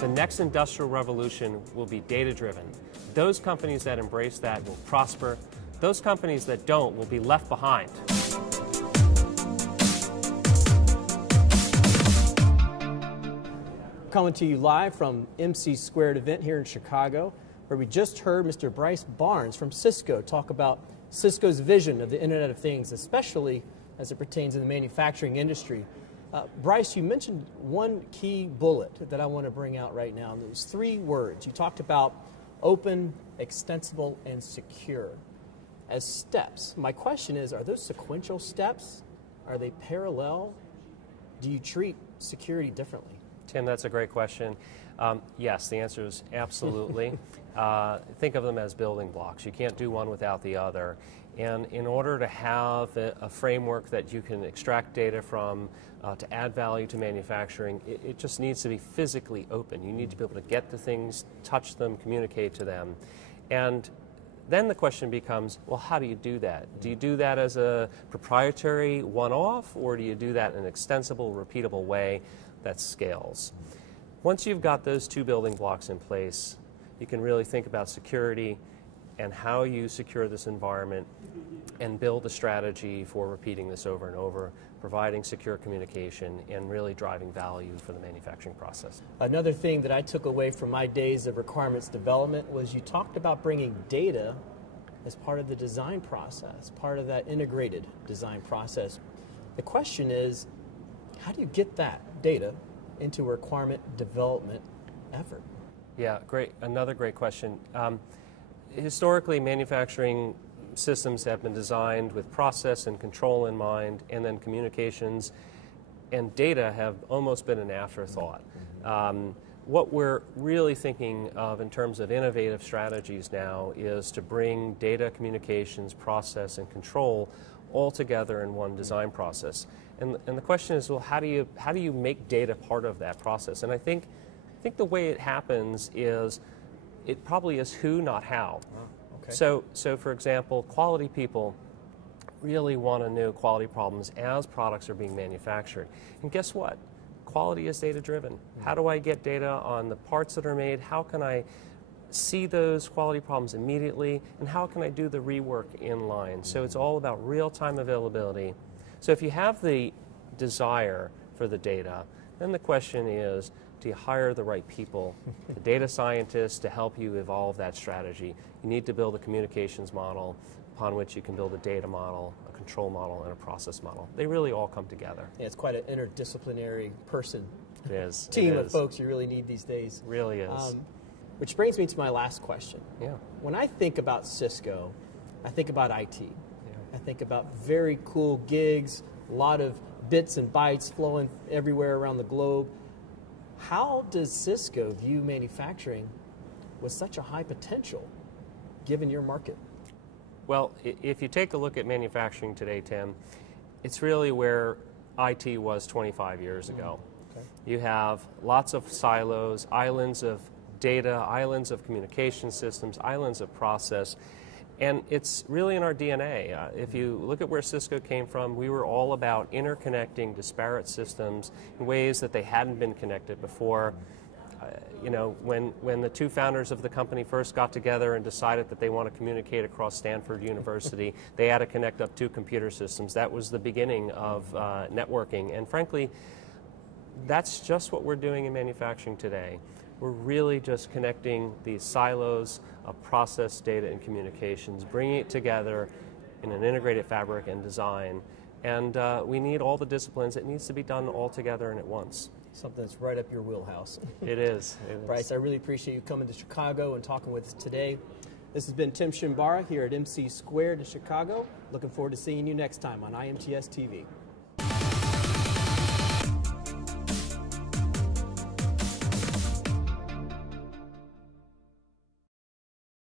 The next industrial revolution will be data-driven. Those companies that embrace that will prosper. Those companies that don't will be left behind. Coming to you live from MC Squared event here in Chicago, where we just heard Mr. Bryce Barnes from Cisco talk about Cisco's vision of the Internet of Things, especially as it pertains to the manufacturing industry. Bryce, you mentioned one key bullet that I want to bring out right now. There's 3 words. You talked about open, extensible, and secure as steps. My question is, are those sequential steps? Are they parallel? Do you treat security differently? Tim, that's a great question. Yes, the answer is absolutely. Think of them as building blocks. You can't do one without the other. And in order to have a framework that you can extract data from to add value to manufacturing, it just needs to be physically open. You need to be able to get the things, touch them, communicate to them. And then the question becomes, well, how do you do that? Do you do that as a proprietary one-off, or do you do that in an extensible, repeatable way that scales? Once you've got those 2 building blocks in place, you can really think about security and how you secure this environment and build a strategy for repeating this over and over, providing secure communication and really driving value for the manufacturing process. Another thing that I took away from my days of requirements development was you talked about bringing data as part of the design process, part of that integrated design process. The question is, how do you get that data into a requirement development effort? Yeah, great. Another great question. Historically, manufacturing systems have been designed with process and control in mind, and then communications and data have almost been an afterthought. What we're really thinking of in terms of innovative strategies now is to bring data, communications, process, and control all together in one design process. And the question is, well, how do you make data part of that process? And I think the way it happens is it probably is who, not how. Okay. So for example, quality people really want to know quality problems as products are being manufactured. And guess what? Quality is data-driven. How do I get data on the parts that are made? How can I see those quality problems immediately? And how can I do the rework in line? So it's all about real-time availability. So if you have the desire for the data, then the question is, do you hire the right people, the data scientists, to help you evolve that strategy? You need to build a communications model upon which you can build a data model, a control model, and a process model. They really all come together. Yeah, it's quite an interdisciplinary It is. team of folks you really need these days. It really is. Which brings me to my last question. Yeah. When I think about Cisco, I think about IT. I think about very cool gigs, a lot of bits and bytes flowing everywhere around the globe. How does Cisco view manufacturing with such a high potential, given your market? Well, if you take a look at manufacturing today, Tim, it's really where IT was 25 years ago. Okay. You You have lots of silos, islands of data, islands of communication systems, islands of process. And it's really in our DNA. If you look at where Cisco came from, we were all about interconnecting disparate systems in ways that they hadn't been connected before. You know, when the 2 founders of the company first got together and decided that they want to communicate across Stanford University, they had to connect up 2 computer systems. That was the beginning of networking. And frankly, that's just what we're doing in manufacturing today. We're really just connecting these silos of process, data, and communications, bringing it together in an integrated fabric and design. And we need all the disciplines. It needs to be done all together and at once. Something that's right up your wheelhouse. It is. Bryce, I really appreciate you coming to Chicago and talking with us today. This has been Tim Shimbara here at MC Squared in Chicago. Looking forward to seeing you next time on IMTS TV.